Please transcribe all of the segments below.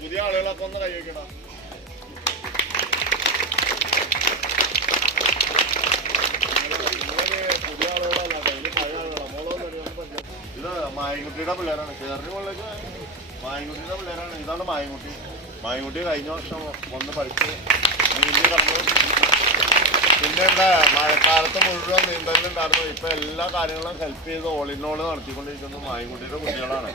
പുതിയ ആളുകളൊക്കെ ഒന്ന് കൈ വയ്ക്കടാ. പുതിയ ആളുകളല്ല, കയ്യില് പഴയ ആളുകളാണ്. ഇത് മായൻകുട്ടിയുടെ പിള്ളേരാണ്. കേരള കോളേജ് മായൻകുട്ടിയുടെ പിള്ളേരാണ്. ഇതാണ് മായൻകുട്ടി. മായൻകുട്ടി കഴിഞ്ഞ വർഷം ഒന്ന് പഠിച്ച് നീന്തി കടന്നു. പിന്നെ ഇവിടെ മഴക്കാലത്ത് മുഴുവൻ നീന്തലുണ്ടായിരുന്നു. ഇപ്പൊ എല്ലാ കാര്യങ്ങളും ഹെൽപ്പ് ചെയ്ത് ഓളിനോള് നടത്തിക്കൊണ്ടിരിക്കുന്നത് മായൻകുട്ടിയുടെ കുട്ടികളാണ്.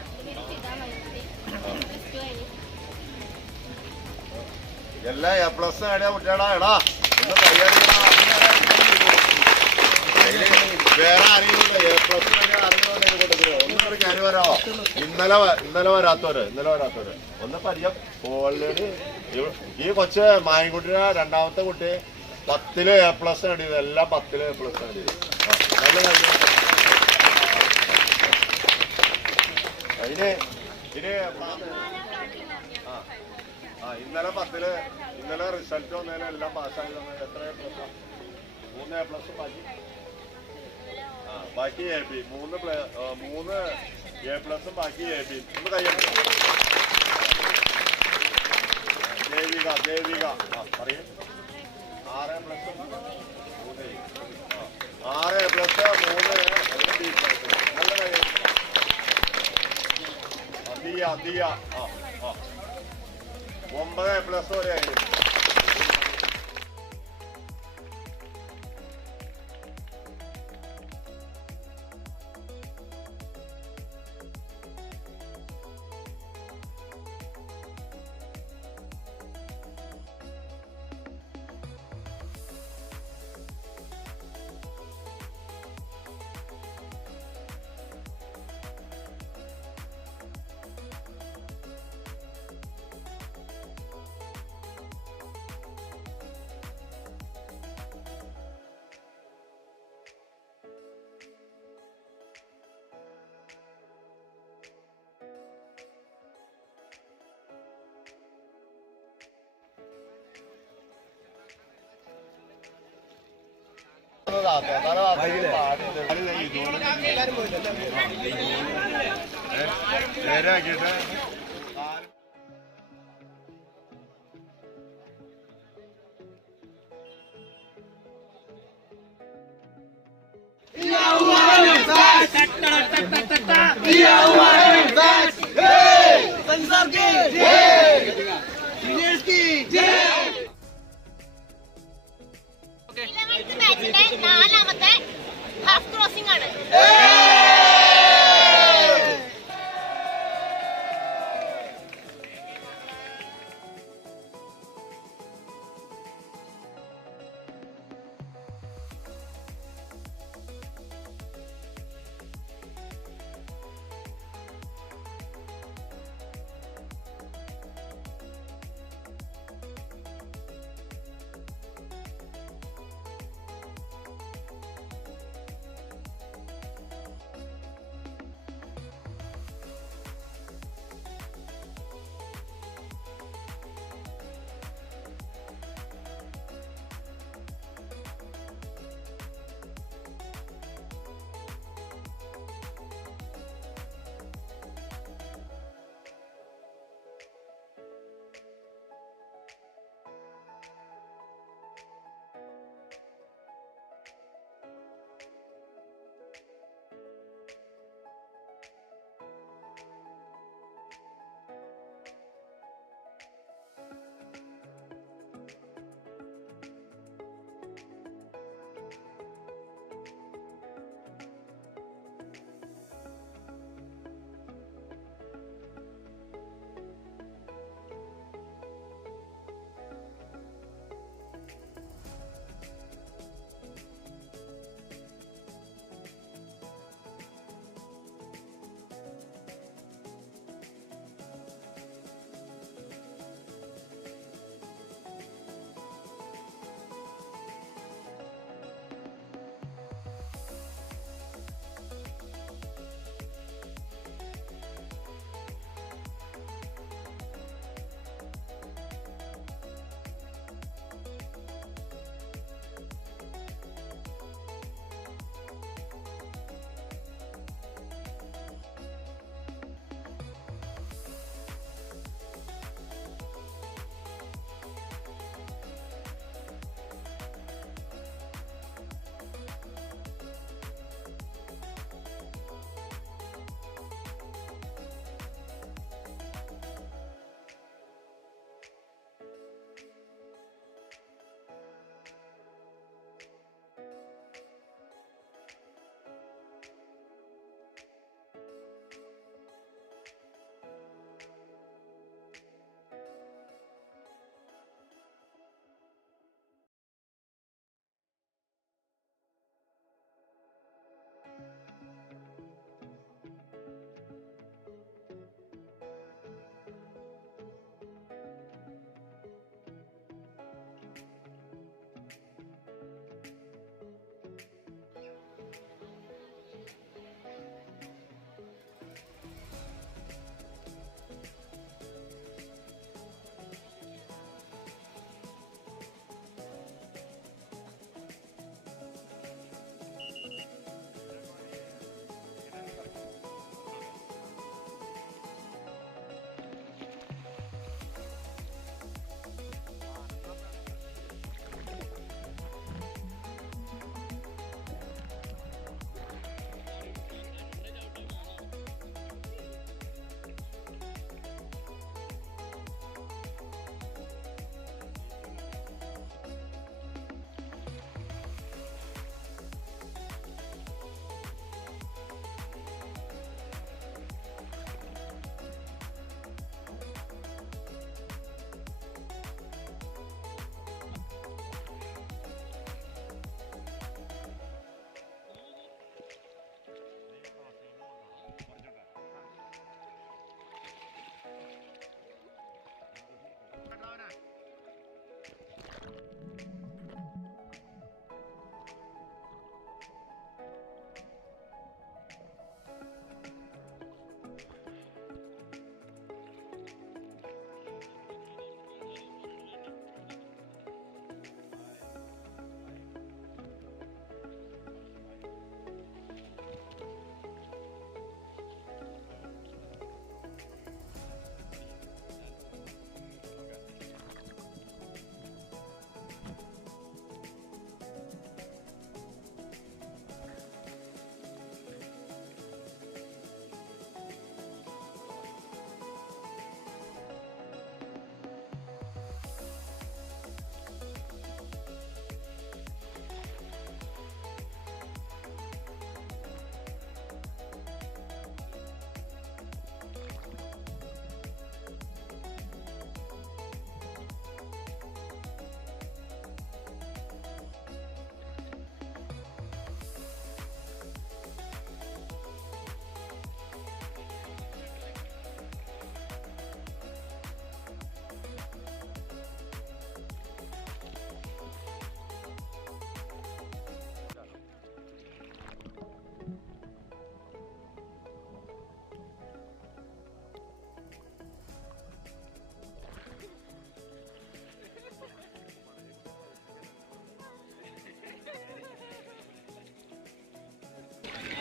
എല്ലാ A+ നേടിയ കുട്ടികളാ. എടാ ഒന്ന് കൈയടിക്കണ. വേറെ ആരെങ്കിലും A+ നേടിയ ആരെങ്കിലും കൊടുക്കോ? ഒന്നും കയറി വരാമോ? ഇന്നലെ വരാത്തവര് ഒന്ന് പരിചയം. ഓൾറെഡി ഈ കൊച്ച് മായൻകുട്ടിയുടെ രണ്ടാമത്തെ കുട്ടി 10ല് A+ നേടിയത്. എല്ലാം 10ല് A+ നേടിയത്. നല്ല കാര്യം. ഇന്നലെ 10ല് ഇന്നലെ റിസൾട്ട് വന്നതിന് എല്ലാം പാസ്സായി തന്നത്. എത്ര A+? 3 A+ ബാക്കി. ബാക്കി AB. 3 A+ഉം ബാക്കി AB. ഒന്ന് കയ്യെടുക്കും. ദേവിക പറയും. 6 A+, 3 B+, 3 നല്ല കാര്യം. ദിയ 9 A+ വരെ ആയിരുന്നു. നേരാക്കിയിട്ട് നാലാമത്തെ ഹാഫ് ക്രോസിംഗ് ആണ്.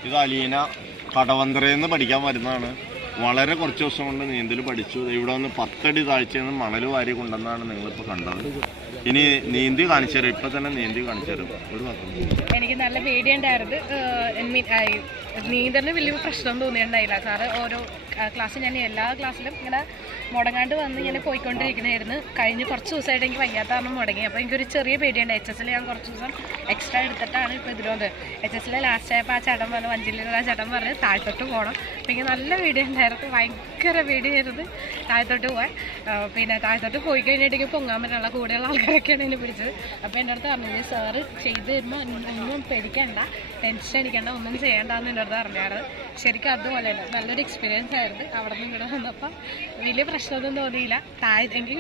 ഇത് അലീന കടവന്ത്രയിൽ നിന്ന് പഠിക്കാൻ വരുന്നതാണ്. വളരെ കുറച്ച് ദിവസം കൊണ്ട് നീന്തൽ പഠിച്ചു. ഇവിടെ വന്ന് 10 അടി താഴ്ചയിൽ നിന്ന് മണൽ വാരി കൊണ്ടെന്നാണ് നിങ്ങളിപ്പോൾ കണ്ടത്. ഇനി നീന്തി കാണിച്ചു തരും. ഇപ്പം തന്നെ നീന്തി കാണിച്ചു തരും. ഒരു വാക്ക്. എനിക്ക് നല്ല പേടിയുണ്ടായിരുന്നു. നീന്തലിന് വലിയ പ്രശ്നം തോന്നിയിട്ടുണ്ടായില്ല. സാറ് ഓരോ ക്ലാസ്സിൽ ഞാൻ എല്ലാ ക്ലാസ്സിലും ഇങ്ങനെ മുടങ്ങാണ്ട് വന്ന് ഇങ്ങനെ പോയിക്കൊണ്ടിരിക്കുന്നതായിരുന്നു. കഴിഞ്ഞ് കുറച്ച് ദിവസമായിട്ട് എനിക്ക് വയ്യാത്ത കാരണം മുടങ്ങി. അപ്പോൾ എനിക്കൊരു ചെറിയ പേടിയുണ്ട്. HS ഞാൻ കുറച്ച് ദിവസം എക്സ്ട്രാ എടുത്തിട്ടാണ് ഇപ്പോൾ ഇതിൽ വന്നത്. HS ലാസ്റ്റ് ആയപ്പോൾ ആ ചേട്ടൻ പറഞ്ഞു, വഞ്ചിയിലുള്ള ആ ചേട്ടൻ പറഞ്ഞ് താഴത്തോട്ട് പോകണം. അപ്പോൾ എനിക്ക് നല്ല പേടിയുണ്ടായിരുന്നു. ഭയങ്കര പേടിയായിരുന്നു താഴത്തോട്ട് പോകാൻ. പിന്നെ താഴത്തോട്ട് പോയി കഴിഞ്ഞിട്ട് പൊങ്ങാൻ പറ്റുള്ള കൂടെയുള്ള ആൾക്കാരൊക്കെയാണ് എന്നെ പിടിച്ചത്. അപ്പോൾ എൻ്റെ അടുത്ത് പറഞ്ഞു, സാറ് ചെയ്ത് തരുമ്പോൾ ഒന്നും പേടിക്കണ്ട, ടെൻഷൻ അടിക്കണ്ട, ഒന്നും ചെയ്യേണ്ടെന്ന് എൻ്റെ അടുത്ത് പറഞ്ഞാണ്. ശരിക്കും അതുപോലെയല്ല, നല്ലൊരു എക്സ്പീരിയൻസ് ആയിരുന്നു. അവിടെ നിന്ന് ഇവിടെ വന്നപ്പോൾ വലിയ പ്രശ്നമൊന്നും തോന്നിയില്ല. എനിക്ക്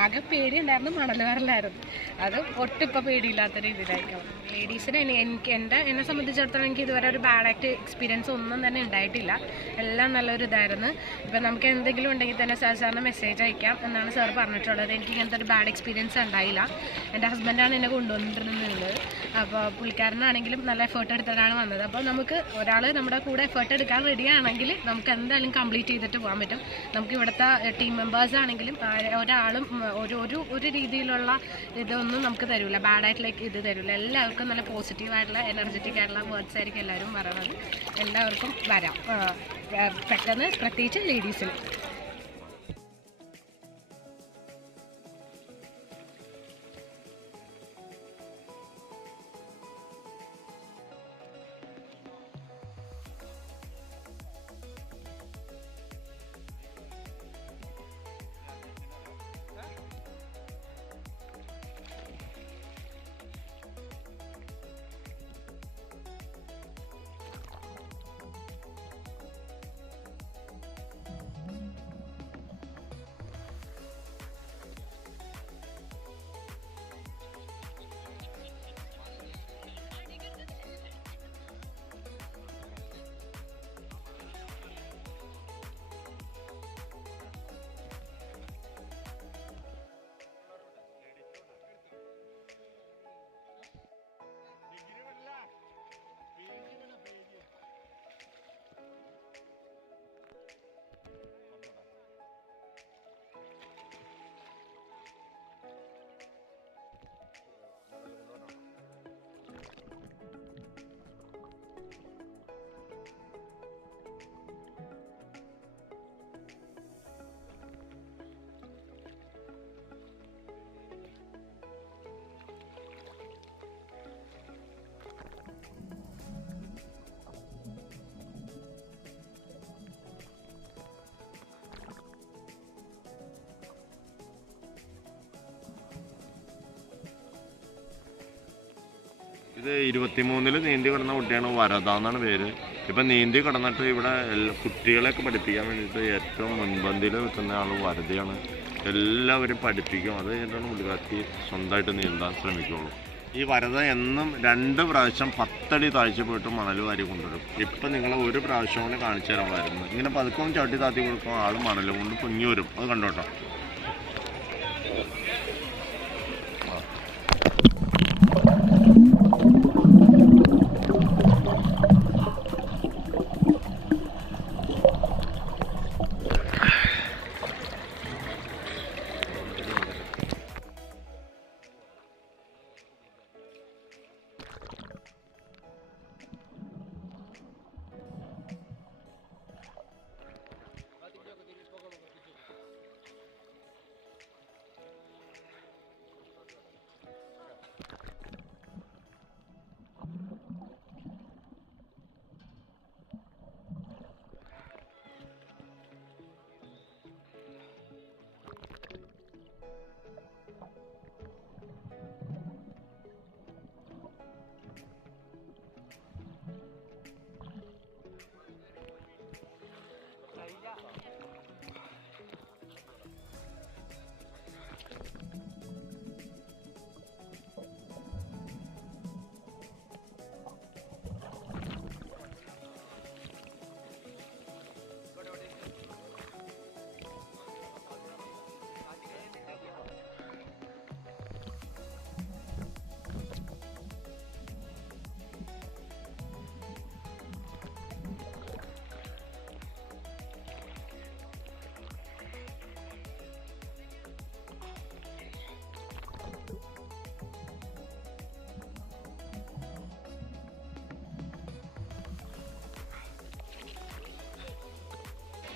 ആകെ പേടിയുണ്ടായിരുന്നു മണലുകാരിലായിരുന്നു. അത് ഒട്ടിപ്പോൾ പേടിയില്ലാത്ത രീതിയിലായിരിക്കും. ലേഡീസിന് എന്നെ സംബന്ധിച്ചിടത്തോളം എനിക്ക് ഇതുവരെ ഒരു ബാഡ് എക്സ്പീരിയൻസ് ഒന്നും തന്നെ ഉണ്ടായിട്ടില്ല. എല്ലാം നല്ലൊരു ഇതായിരുന്നു. ഇപ്പം നമുക്ക് എന്തെങ്കിലും ഉണ്ടെങ്കിൽ തന്നെ സാറിന് മെസ്സേജ് അയക്കാം എന്നാണ് സാർ പറഞ്ഞിട്ടുള്ളത്. എനിക്ക് ഇങ്ങനത്തെ ഒരു ബാഡ് എക്സ്പീരിയൻസ് ഉണ്ടായില്ല. എൻ്റെ ഹസ്ബൻഡാണ് എന്നെ കൊണ്ടുവന്നിട്ടുള്ളത്. അപ്പോൾ പുള്ളിക്കാരനാണെങ്കിലും നല്ല എഫേർട്ട് എടുത്തിട്ടാണ് വന്നത്. അപ്പോൾ നമുക്ക് ഒരാൾ നമ്മുടെ കൂടെ എഫേർട്ട് എടുക്കാൻ റെഡിയാണെങ്കിൽ നമുക്ക് എന്തായാലും കംപ്ലീറ്റ് ചെയ്തിട്ട് പോകാൻ പറ്റും. നമുക്ക് ഇവിടുത്തെ ടീം മെമ്പേഴ്സ് ആണെങ്കിലും ഒരാളും ഒരു രീതിയിലുള്ള ഇതൊന്നും നമുക്ക് തരില്ല, ബാഡായിട്ടുള്ള ഇത് തരില്ല. എല്ലാവർക്കും നല്ല പോസിറ്റീവായിട്ടുള്ള എനർജറ്റിക് ആയിട്ടുള്ള വേർഡ്സ് ആയിരിക്കും എല്ലാവരും പറയുന്നത്. എല്ലാവർക്കും വരാം, പെട്ടെന്ന് പ്രത്യേകിച്ച് ലേഡീസിന്. ഇത് 23-ൽ നീന്തി കിടന്ന കുട്ടിയാണ്. വരദ എന്നാണ് പേര്. ഇപ്പം നീന്തി കിടന്നിട്ട് ഇവിടെ കുട്ടികളെയൊക്കെ പഠിപ്പിക്കാൻ വേണ്ടിയിട്ട് ഏറ്റവും മുൻപന്തിയിൽ നിൽക്കുന്ന ആൾ വരദയാണ്. എല്ലാവരും പഠിപ്പിക്കും. അത് കഴിഞ്ഞിട്ടാണ് പുള്ളിക്കാർക്ക് സ്വന്തമായിട്ട് നീന്താൻ ശ്രമിക്കുള്ളൂ. ഈ വരദ എന്നും 2 പ്രാവശ്യം 10 അടി താഴ്ച പോയിട്ട് മണൽ വാരി കൊണ്ടുവരും. ഇപ്പം നിങ്ങളെ ഒരു പ്രാവശ്യം കൊണ്ട് കാണിച്ചു തരാൻ വരുന്നത്. ഇങ്ങനെ പതുക്കം ചവിട്ടി താത്തി കൊടുക്കും, ആൾ മണൽ കൊണ്ട് പൊങ്ങി വരും. അത് കണ്ടോട്ടോ.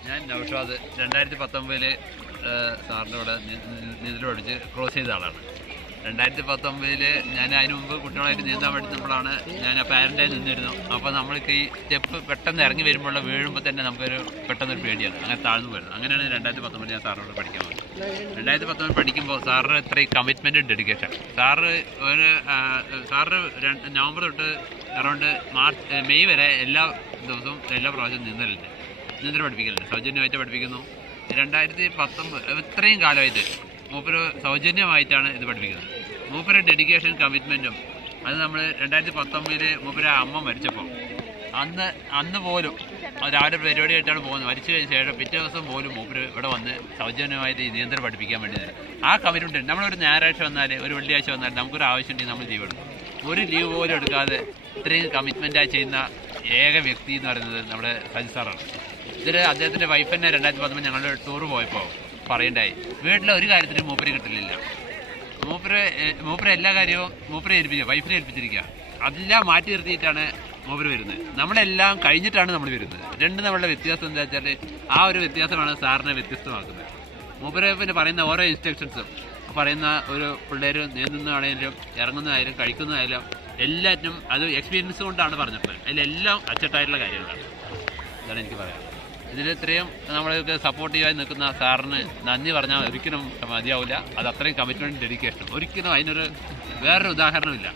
ഞാൻ നൗഷാദ് 2019 സാറിൻ്റെ കൂടെ നീന്തൽ പഠിച്ച് ക്രോസ് ചെയ്ത ആളാണ്. 2019 ഞാൻ അതിന് മുമ്പ് കുട്ടികളായിട്ട് നീന്താൻ പഠിച്ചപ്പോഴാണ് ഞാൻ പാരൻ്റായി നിന്നിരുന്നു. അപ്പോൾ നമ്മൾക്ക് ഈ സ്റ്റെപ്പ് പെട്ടെന്ന് ഇറങ്ങി വരുമ്പോൾ വീഴുമ്പോൾ തന്നെ നമുക്കൊരു പെട്ടെന്നൊരു പേടിയാണ്, അങ്ങനെ താഴ്ന്നു വരുന്നത്. അങ്ങനെയാണ് 2019 ഞാൻ സാറിനോട് പഠിക്കാൻ വന്നത്. 2019 പഠിക്കുമ്പോൾ സാറിന് ഇത്രയും കമ്മിറ്റ്മെൻറ്റും ഡെഡിക്കേഷൻ. സാറ് നവംബർ തൊട്ട് അറൗണ്ട് മെയ് വരെ എല്ലാ ദിവസവും എല്ലാ പ്രാവശ്യവും നീന്തൽ പഠിപ്പിക്കലുണ്ട്, സൗജന്യമായിട്ട് പഠിപ്പിക്കുന്നു. 2019 ഇത്രയും കാലമായിട്ട് മൂപ്പര് സൗജന്യമായിട്ടാണ് ഇത് പഠിപ്പിക്കുന്നത്. മൂപ്പര് ഡെഡിക്കേഷൻ കമ്മിറ്റ്മെൻറ്റും അത് നമ്മൾ 2019 മൂപ്പര് അമ്മ മരിച്ചപ്പോൾ അന്ന് പോലും രാവിലെ പരിപാടിയായിട്ടാണ് പോകുന്നത്. മരിച്ചു കഴിഞ്ഞ ശേഷം പിറ്റേ ദിവസം പോലും മൂപ്പര് ഇവിടെ വന്ന് സൗജന്യമായിട്ട് ഈ നീന്തൽ പഠിപ്പിക്കാൻ വേണ്ടി തരും. ആ കമ്മിറ്റ്മെൻറ്റ് നമ്മളൊരു ഞായറാഴ്ച വന്നാൽ ഒരു വെള്ളിയാഴ്ച വന്നാൽ നമുക്കൊരു ആവശ്യമുണ്ടെങ്കിൽ നമ്മൾ ലീവ് എടുക്കും. ഒരു ലീവ് പോലും എടുക്കാതെ ഇത്രയും കമ്മിറ്റ്മെൻറ്റായി ചെയ്യുന്ന ഏക വ്യക്തി എന്ന് പറയുന്നത് നമ്മുടെ സജി സാറാണ്. ഇതിൽ അദ്ദേഹത്തിൻ്റെ വൈഫ് തന്നെ 2019 ഞങ്ങൾ ടൂർ പോയപ്പോൾ പറയണ്ടായി, വീട്ടിലെ ഒരു കാര്യത്തിനും മൂപ്പര് കിട്ടില്ല. മൂപ്പര് എല്ലാ കാര്യവും മൂപ്പരെ ഏൽപ്പിക്കുക, വൈഫിനെ ഏൽപ്പിച്ചിരിക്കുക. അതെല്ലാം മാറ്റി നിർത്തിയിട്ടാണ് മൂപ്പര് വരുന്നത്. നമ്മളെല്ലാം കഴിഞ്ഞിട്ടാണ് നമ്മൾ വരുന്നത്. രണ്ടും നമ്മളുടെ വ്യത്യാസം എന്താ വെച്ചാൽ ആ ഒരു വ്യത്യാസമാണ് സാറിനെ വ്യത്യസ്തമാക്കുന്നത്. മൂപ്പര് പിന്നെ പറയുന്ന ഓരോ ഇൻസ്ട്രക്ഷൻസും പറയുന്ന ഒരു പിള്ളേർ നീന്തുന്നതാണെങ്കിലും ഇറങ്ങുന്നതായാലും കഴിക്കുന്നതായാലും എല്ലാറ്റിനും അത് എക്സ്പീരിയൻസ് കൊണ്ടാണ് പറഞ്ഞിട്ടുള്ളത്. അതിലെല്ലാം അച്ചട്ടായിട്ടുള്ള കാര്യങ്ങളാണ്. ഇതാണ് എനിക്ക് പറയാം. ഇതിൽ ഇത്രയും നമ്മൾക്ക് സപ്പോർട്ടീവായി നിൽക്കുന്ന സാറിന് നന്ദി പറഞ്ഞാൽ ഒരിക്കലും മതിയാവില്ല. അത് അത്രയും കമ്മിറ്റ്മെൻറ്റ് ഡെഡിക്കേഷൻ ഒരിക്കലും അതിനൊരു വേറൊരു ഉദാഹരണമില്ല.